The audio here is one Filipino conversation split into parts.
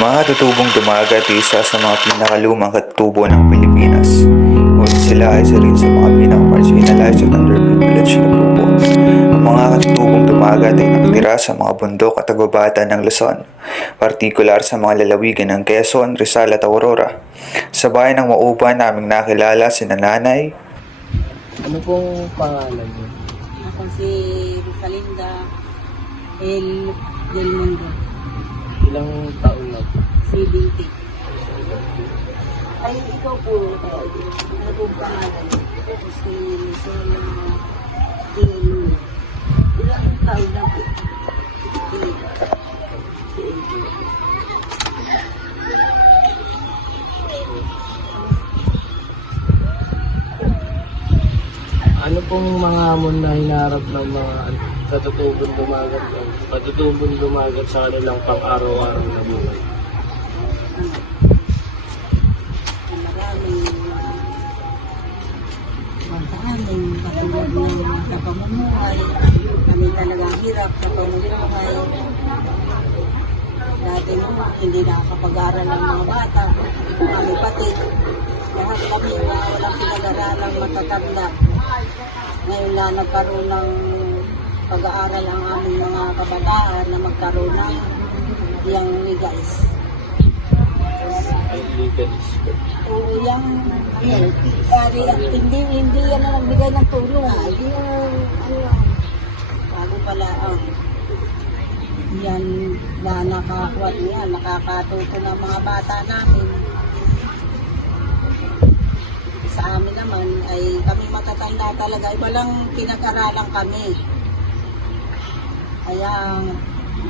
Ang mga katutubong dumagat ay isa sa mga pinakalumang katutubo ng Pilipinas. Ngunit sila ay isa rin sa mga pinakamarginalized at underprivileged na grupo. Ang mga katutubong dumagat ay nakatira sa mga bundok at kagubatan ng Luzon, partikular sa mga lalawigan ng Quezon, Rizal at Aurora. Sa bayan ng Mauban naming nakilala si Nanay. Ano pong pangalan niyo? Ako si Rosalinda El Del Mundo, Ilang taon na po? 70. Ay, ikaw po, ano pong pangalan? Ako si Sona El. Ilang taon na po? Ano pong mga hamon na hinaharap ng mga katutubong dumagat sa kanilang pang-araw-araw na buhay? Maraming katulad ng sa pamumuhay. Kami talaga hirap sa pamumuhay. Dati naman, hindi nakakapag-aral ng mga bata. Kami pati. Lahat kami na walang pinag-aralang matatanda. Ngayon na nagkaroon ng pag-aaral ang aming mga kabataan na magkaroon ng young guys. Oo, yung hindi yan na nagbigay ng tulong. Yung bago pala yan na nakakuha niya, nakakatuto ng mga bata namin. Sa amin naman ay kami matatanda talaga, walang pinag-aralan kami. Kaya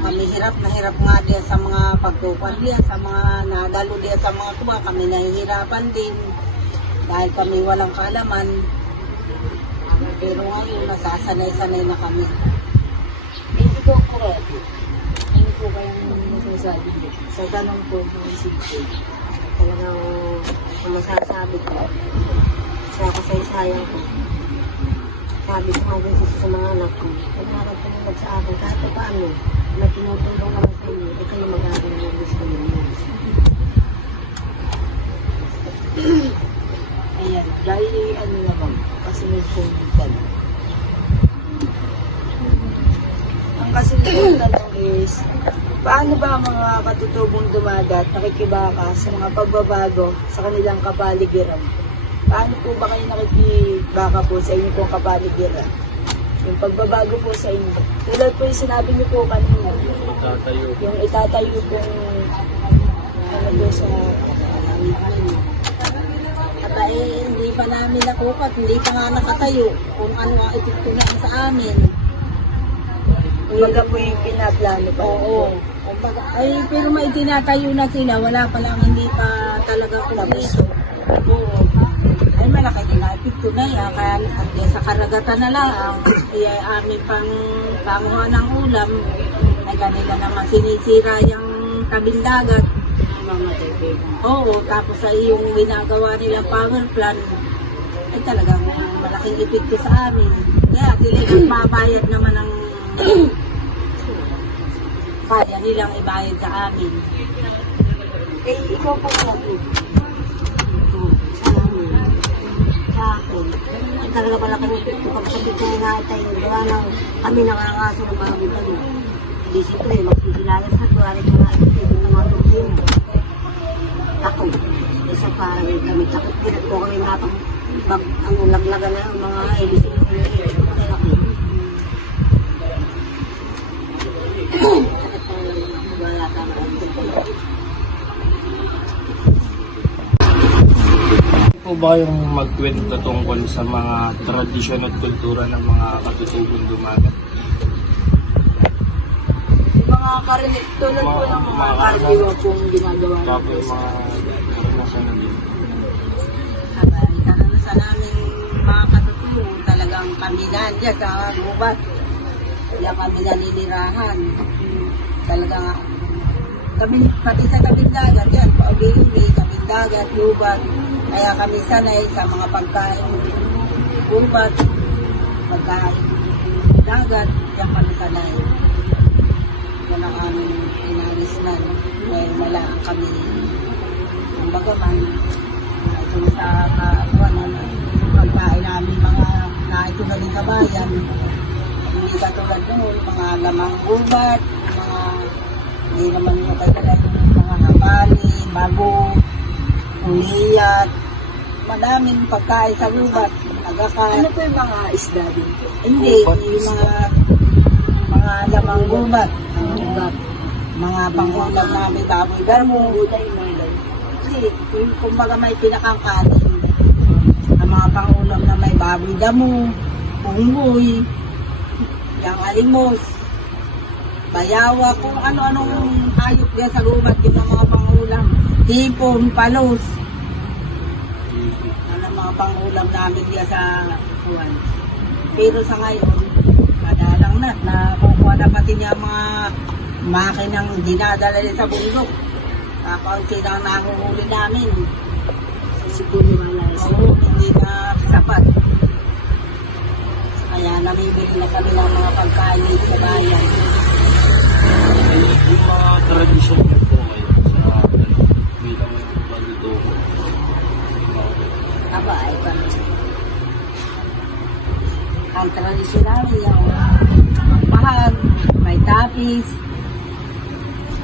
kami hirap na hirap nga din sa mga pagkukuhan diyan, sa mga nadalo diyan sa mga kuha, kami nahihirapan din dahil kami walang kaalaman. Pero ngayon nasasanay-sanay na kami. Hindi ko correct. Hindi ko kayang masasabi. Sa ganun po, talagang masasabi ko sa kasaysayan ko. Sabi ko nga sa mga anak ko, kung nakatulog sa akin, kahit paano, na tinutulong naman sa inyo, eh kayo magagawa ng gusto ninyo. Ayan, dahil ano naman, kasi may sundan. Ang kasundan is, paano ba ang mga katutubong dumagat nakikibaka sa mga pagbabago sa kanilang kapaligiran? Paano po ba kayo nakikibaka po sa inyo pong kapaligiran? Yung pagbabago po sa inyo. Tulad po yung sinabi niyo po kanina. Yung itatayo pong ano po sa at ay hindi pa namin nakukat, hindi pa nga nakatayo kung ano ang itutunan sa amin. Kumbaga po yung pinaplano pa. Oo. Kumbaga, ay, pero may tinatayo na sila, wala pa lang, hindi pa talaga kumpleto. Oo. Ay, malaki tinapito na yan, kaya sa karagatan na lang, ay amin pang panguha ng ulam, na ganila naman sinisira yung tabing dagat. Oo, tapos ay yung ginagawa nilang power plant, ay talagang malaking epekto sa amin. Kaya sila mabayad naman ng kaya nilang ibayad sa amin. Eh, ikaw pa nga po. Sa akin, ay talaga malaking epekto kami sa bitong inatay. Gawa ng kami nakakaso ng mga bitong. Hindi siyempre, magsisilayas na tuwalit mga epekto ng mga tubig. Tako. Isa parang kami takot. Pinat po kami matang laglagan na ang mga edisip ng epekto. Ano po ba yung magkwento tungkol sa mga tradisyon at kultura ng mga katutubong dumagat? Mga karinig, tulad po ng mga karaniwa pong ginagawa Tapos yung mga karanasan na din. Karanasan namin mga katutulong, talagang kami nandiyan sa gubat. Kaya kami naninirahan. Talagang kami, pati sa tabing dagat, yan, pauwi-uwi, tabing dagat, gubat. Kaya kami sanay sa mga pagkain gubat, pagkain dagat, yan kami sanay. Yan ang aming inalis na dahil wala ang madaming pagkain sa gubat. Ano po yung mga isda din po? Hindi, yung mga lamang gubat. Mga pangulam namin tapoy damo. Hindi, yung kumbaga may pinakang kanin. Ang mga pangulam na may baboy damo, punggoy, yung alimos, bayawa, kung ano-anong hayop diyan sa gubat, yung mga pangulam. Hipon, palos. Ano mga pangulam namin diyan sa kuwan. Pero sa ngayon, madalang na, nakukuha na pati niya mga makinang dinadala rin sa bundok. Kakaunti lang nanguhuli namin. Siguro wala na sila. Oo, hindi na sapat. Kaya namibili na kami ng mga pagkain sa bayan. Yung mga tradisyon niyo po kayo sa bilang magtutubo. Aba, ay kami. Ang tradisyonal, yung magpahag, may tapis,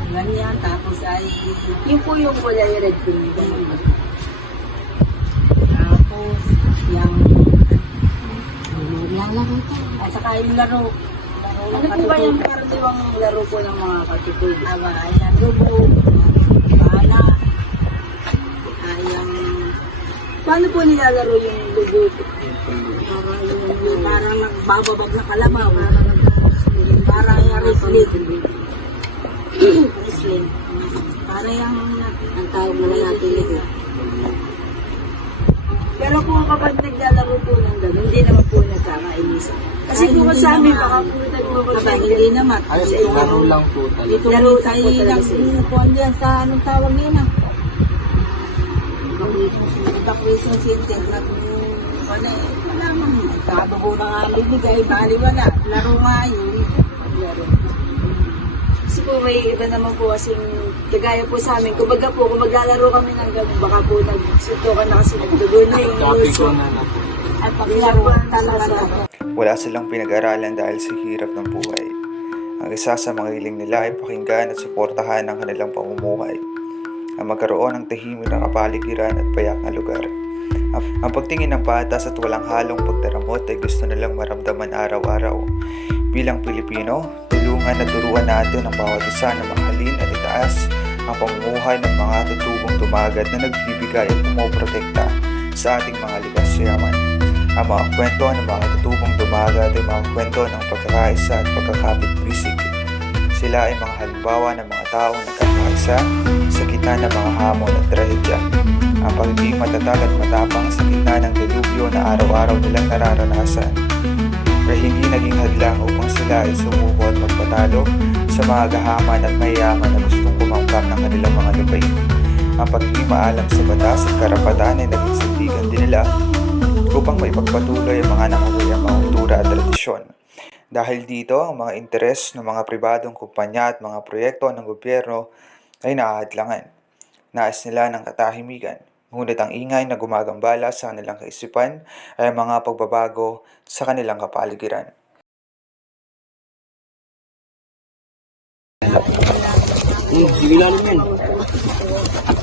ganyan, tapos ay Yung po yung kulay red po. tapos yung laro at saka yung laro. Ano po ba yung karaniwang laro po ng mga katutubo? Aba, ayan, lubo, bala, ayang Paano po nilalaro yung lugo? parang nagbababag na kalabaw. Parang yung wrestling. Wrestling. Parang yung ang tawag na natin ito. Pero kung kapag naglalaro po ng gano'n, hindi naman po nagkakainisan. Kasi Ay, kung hindi sa amin, naman. baka po nagmamagsabi. Aba, hindi naman. Ayos, laro lang po talaga. Dito Laro sa po talaga ilang sila. kuwan diyan sa anong tawag nila. Evacuation center na wala eh. Wala man. Kabubo na nga bibigay. Bali wala. Laro nga yun. Laro. Kasi po may iba naman po kasing kagaya po sa amin. Kumbaga po, kung maglalaro kami ng gano'n, baka po nagsuntukan na kasi nagdugo na yung Copy uso. ko na na po. At paglaro talaga. Wala silang pinag-aralan dahil sa hirap ng buhay. Ang isa sa mga hiling nila ay pakinggan at suportahan ang kanilang pamumuhay. Ang magkaroon ng tahimik na kapaligiran at payak na lugar. Ang pagtingin ng patas at walang halong pagdaramot ay gusto nilang maramdaman araw-araw. Bilang Pilipino, tulungan at turuan natin ang bawat isa na mahalin at itaas ang pamumuhay ng mga tutubong tumagat na nagbibigay at pumoprotekta sa ating mga likas yaman. Ang mga kwento ng mga tutubong dumagat ay mga kwento ng pagkakaisa at pagkakapit-bisig. Sila ay mga halimbawa ng mga taong nagkakaisa sa gitna ng mga hamon at trahedya. Ang pagiging matatag at matapang sa gitna ng delubyo na araw-araw nilang nararanasan ay hindi naging hadlang upang sila ay sumuko at magpatalo sa mga gahaman at mayayaman na gustong kumangkam ng kanilang mga lupain. Ang pagiging maalam sa batas at karapatan ay naging sandigan din nila upang maipagpatuloy ang mga nakagayang mga kultura at tradisyon. Dahil dito, ang mga interes ng mga pribadong kumpanya at mga proyekto ng gobyerno ay naahadlangan. Nais nila ng katahimikan, ngunit ang ingay na gumagambala sa kanilang kaisipan ay ang mga pagbabago sa kanilang kapaligiran. Sige lang naman.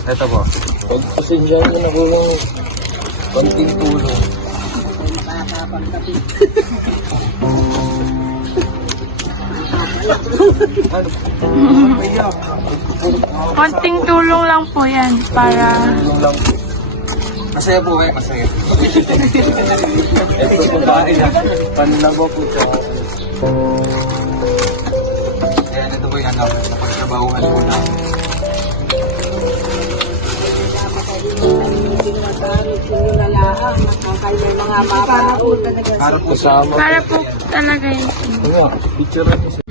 Ito po. Pagpasensyahan nyo na po yung konting tulong. Konting tulong lang po yan para Tulong lang po. Masaya po kayo, masaya. Ito po tayo na. Panlabaw po siya. Kaya ito po yung anak. Pagtrabahuhan po na. Mga papa Harap ko sa para po talaga yun. picture natin siya.